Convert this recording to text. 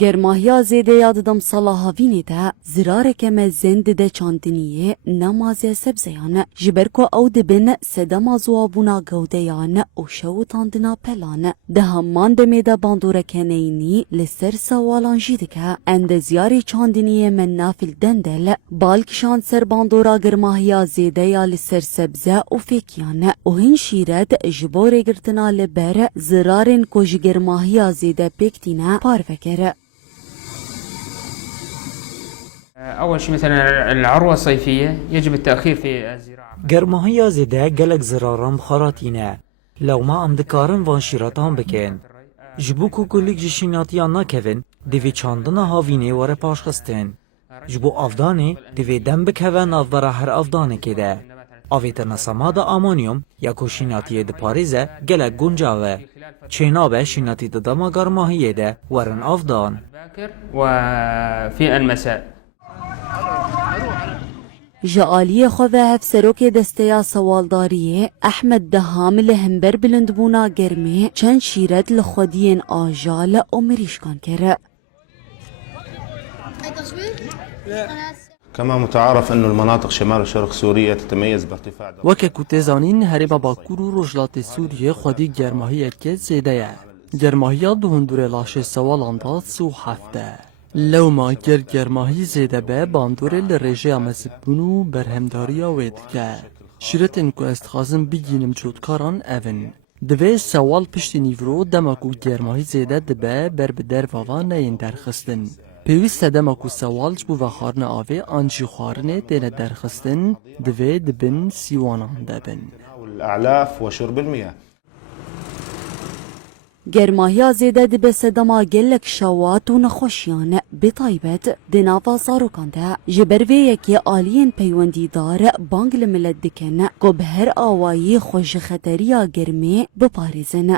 گرماهیا زیده یاد دم صلاح وینی ده زرار کم زند ده چاندنیه نماز سبزیان جبرکو او دبن سدما زوابونا گودیان او شو تاندنا پلان ده همان دمیده باندور کنینی لسر سوالان جیدکه اند زیاری چاندنیه من نافل دندل بالکشان سر باندورا گرماهیا زیده یا لسر سبزه او فکیان او هن شیرد جبور گرتنا لبر زرارن کج گرماهیا زیده بکتینه پاروکره. أول شيء مثلا العروة الصيفية يجب التأخير في الزراعة. گرماهی زیده گلک زرارم خراتینه. لو ما ام دکارن وان شیراتان بکن. جبو کو کلیک جشیناتیان نکوین دوی چاندنا هاوینه وره پاشخستن. جبو افدانه دوی دم بکوه نافبره هر افدانه کده. آویتر نساماد آمانیوم یا کوشیناتی ده پاریزه گلک گنجاوه. چینابه شیناتی ده دما گرماهی ده ورن افدان. وفي المساء. جعالی خواه هف سروک دستیا سوالداریه احمد دهام لهمبر بلندبونا گرمه چند شیرد لخودین آجال و مریشکان کره. كما متعارف أن المناطق شمال وشرق سوريا تتميز بارتفاع وەکو تێزانین هەرێمە باکوور و ڕۆژهەڵاتی سووریە خودی گەرماهیەکە زێدەیە. گەرماهیە دوهندورێ لاشێ سەواڵاندا سو هەفتە. لەوما گەرماهی زێدە بە باندورێ لە ڕێژەیە مەزبوون و بەرهەمداریە وێ دکە. شیرەتên ku ez dixwazim bigînim cotkaran ev in. Divê sewal piştî nîvro dema ku germahî zêde dibe ber bi derva neyên derxistin. Pêwîst e dema ku sewal ji bo vexwarina avê an jî xwarinê têne derxistin divê dibin sîwanan de bin. الأعلاف وشرب المياه. گرماهیا زیده دی به صدما گلک شوات و نخوشیان بطایبت دناوا زاروکان ده جبروی یکی آلین پیوندی دار بانگ لملت دکن گو به هر آوایی خوش خطریا گرمی بپاریزن.